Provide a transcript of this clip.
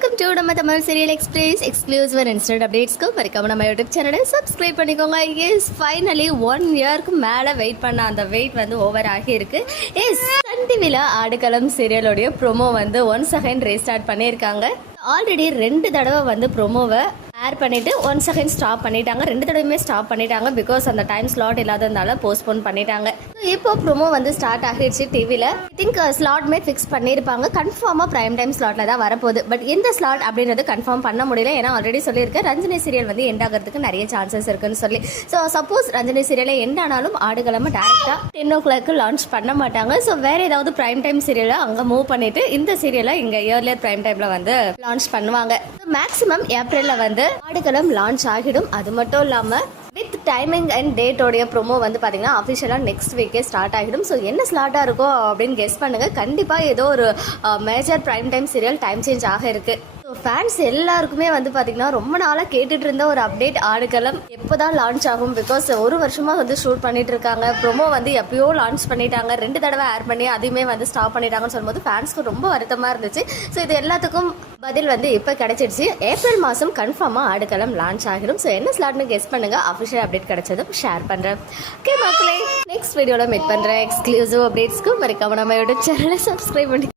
Welcome to நம்ம Tamil serial express exclusive instant அப்டேட்ஸ்க்கு மறக்காம நம்ம யூடியூப் சேனலை சப்ஸ்கிரைப் பண்ணிக்கோங்க. எஸ் ஃபைனலி ஒன் இயர்க்கு மேலே வெயிட் பண்ண அந்த வெயிட் வந்து ஓவர் ஆகியிருக்கு. எஸ் சன் டிவியில் ஆடுகளம் சீரியலுடைய ப்ரோமோ வந்து ஒன் செகண்ட் ரீஸ்டார்ட் பண்ணியிருக்காங்க. ஆல்ரெடி ரெண்டு தடவை வந்து ப்ரோமோவை ஏர் பண்ணிவிட்டு ஒன் செகண்ட் ஸ்டாப் பண்ணிட்டாங்க. ரெண்டு தடவையுமே ஸ்டாப் பண்ணிட்டாங்க பிகாஸ் அந்த டைம் ஸ்லாட் இல்லாததுனால போஸ்ட்போன் பண்ணிட்டாங்க. இப்போ ப்ரோமோ வந்து ஸ்டார்ட் ஆகிடுச்சு டிவியில் ஐ திங்க் ஸ்லாட்மே ஃபிக்ஸ் பண்ணியிருப்பாங்க. கன்ஃபார்மாக ப்ரைம் டைம் ஸ்லாட்டில் தான் வரப்போகுது. பட் எந்த ஸ்லாட் அப்படின்றது கன்ஃபார்ம் பண்ண முடியல. ஏன்னா ஆல்ரெடி சொல்லியிருக்கேன் ரஞ்சினி சீரியல் வந்து எண்ட் ஆகிறதுக்கு நிறைய சான்சஸ் இருக்குன்னு சொல்லி. ஸோ சப்போஸ் ரஞ்சினி சீரியலை எண்ட் ஆனாலும் ஆடுகளமாக டேரெக்டாக டென் ஓ கிளாக்கு லான்ச் பண்ண மாட்டாங்க. ஸோ வேறு ஏதாவது ப்ரைம் டைம் சீரியலை அங்கே மூவ் பண்ணிட்டு இந்த சீரியலை இங்கே இயர்லியர் ப்ரைம் டைமில் வந்து லான்ச் பண்ணுவாங்க. மேக்ஸிமம் ஏப்ரலில் வந்து ஆடுகளம் லான்ச் ஆகிடும். அது மட்டும் இல்லாமல் வித் டைமிங் அண்ட் டேட்டோடைய ப்ரோமோ வந்து பார்த்தீங்கன்னா அஃபிஷியலாக நெக்ஸ்ட் வீக்கே ஸ்டார்ட் ஆகிடும். ஸோ என்ன ஸ்லாட்டாக இருக்கோ அப்படின்னு கெஸ் பண்ணுங்கள் கண்டிப்பாக ஏதோ ஒரு major prime time serial time change ஆக இருக்குது ஃபேன்ஸ் எல்லாருக்குமே வந்து பார்த்தீங்கன்னா ரொம்ப நாளாக கேட்டுட்டு இருந்த ஒரு அப்டேட் ஆடுகளம் எப்போ தான் லான்ச் ஆகும்? பிகாஸ் ஒரு வருஷமாக வந்து ஷூட் பண்ணிட்டு இருக்காங்க. ப்ரொமோ வந்து எப்பயோ லான்ச் பண்ணிட்டாங்க. ரெண்டு தடவை ஏர் பண்ணி அதையுமே வந்து ஸ்டாப் பண்ணிட்டாங்கன்னு சொல்லும்போது ஃபேன்ஸ்க்கு ரொம்ப வருத்தமாக இருந்துச்சு. ஸோ இது எல்லாத்துக்கும் பதில் வந்து இப்போ கிடைச்சிடுச்சு ஏப்ரல் மாதம் கன்ஃபார்மாக ஆடுகளம் லான்ச் ஆகிடும் ஸோ என்ன ஸ்லாட்னு கெஸ் பண்ணுங்க. அஃபிஷியல் அப்டேட் கிடைச்சதும் ஷேர் பண்ணுறேன் ஓகே மக்களே நெக்ஸ்ட் வீடியோவில் மீட் பண்ணுறேன் எக்ஸ்க்ளூசிவ் அப்டேட்ஸ்க்கு மறக்காம நம்ம யூடியூப் சேனலை சப்ஸ்கிரைப் பண்ணி